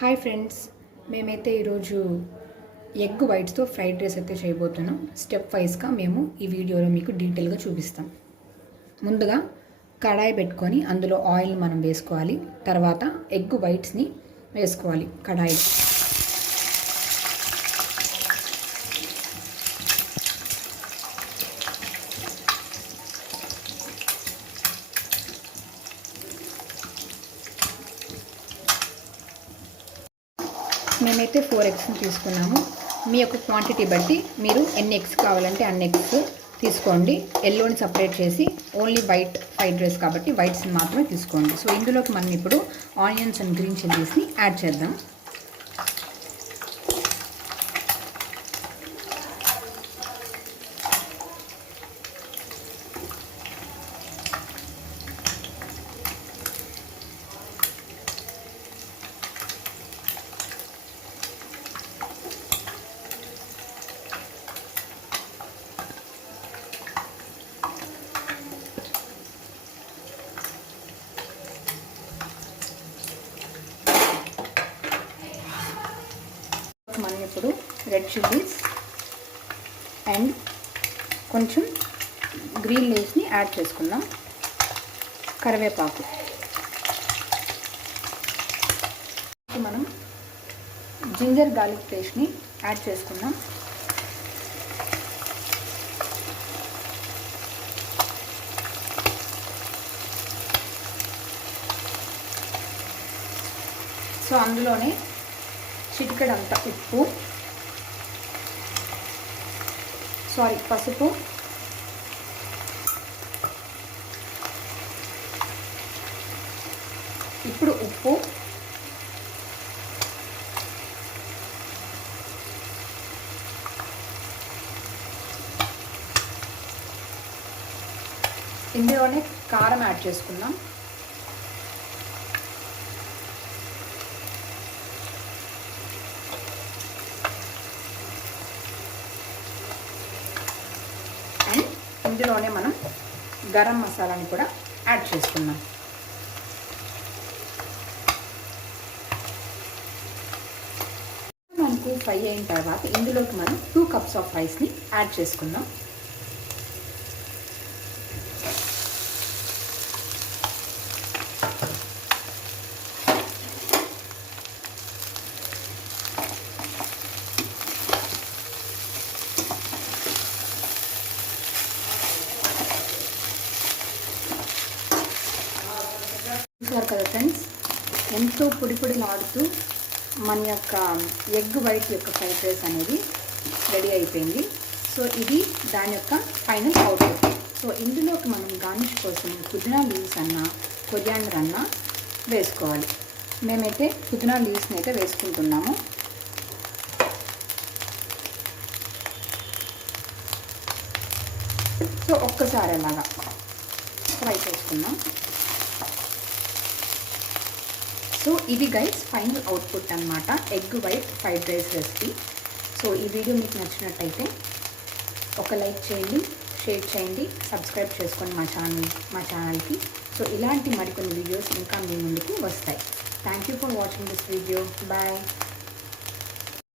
Hi friends మేమైతే ఈరోజు egg వైట్స్తో fried rice అయితే చేయబోతున్నాం. స్టెప్ వైజ్గా మేము ఈ వీడియోలో మీకు డీటెయిల్గా చూపిస్తాం. ముందుగా కడాయి పెట్టుకొని అందులో ఆయిల్ మనం వేసుకోవాలి. తర్వాత ఎగ్ వైట్స్ని వేసుకోవాలి కడాయి మేమైతే ఫోర్ ఎగ్స్ని తీసుకున్నాము. మీ యొక్క క్వాంటిటీ బట్టి మీరు ఎన్ని ఎగ్స్ కావాలంటే అన్ని ఎగ్స్ తీసుకోండి. ఎల్లోని సపరేట్ చేసి ఓన్లీ వైట్ ఫ్రైడ్ రైస్ కాబట్టి వైట్స్ని మాత్రమే తీసుకోండి. సో ఇందులోకి మనం ఇప్పుడు ఆనియన్స్ అండ్ గ్రీన్ చిల్లీస్ని యాడ్ చేద్దాం మనం ఇప్పుడు రెడ్ చిల్లీస్ అండ్ కొంచెం గ్రీన్ లీవ్స్ని యాడ్ చేసుకుందాం. కరివేపాకు. మనం జింజర్ గార్లిక్ పేస్ట్ని యాడ్ చేసుకుందాం. సో అందులోనే చిటికడంత ఉప్పు సారీ పసుపు. ఇప్పుడు ఉప్పు. ఇందులోనే కారం యాడ్ చేసుకుందాం అండ్ ఇందులోనే మనం గరం మసాలాని కూడా యాడ్ చేసుకున్నాం మనకు ఫ్రై అయిన తర్వాత ఇందులోకి మనం టూ కప్స్ ఆఫ్ రైస్ని యాడ్ చేసుకుందాం. చూసారు కదా ఫ్రెండ్స్? ఎంతో పొడి పొడిలాడుతూ మన యొక్క ఎగ్ వైట్ యొక్క ఫ్రైడ్ రైస్ అనేది రెడీ అయిపోయింది. సో ఇది దాని యొక్క ఫైనల్ అవుట్పుట్ సో ఇందులోకి మనం గార్నిష్ కోసం పుదీనా లీవ్స్ అన్న కొరియాండర్ అన్న వేసుకోవాలి. మేమైతే పుదీనా లీవ్స్ని అయితే వేసుకుంటున్నాము. సో ఒక్కసారి అలాగా ఫ్రై చేసుకుందాం. సో ఇది గైస్ ఫైనల్ అవుట్పుట్ అనమాట egg white fried rice recipe so ఈ వీడియో మీకు నచ్చినట్టయితే ఒక లైక్ చేయండి షేర్ చేయండి సబ్స్క్రైబ్ చేసుకోండి మా ఛానల్ మా ఛానల్కి సో ఇలాంటి మరికొన్ని వీడియోస్ ఇంకా మీ ముందుకు వస్తాయి. Thank you for watching this video bye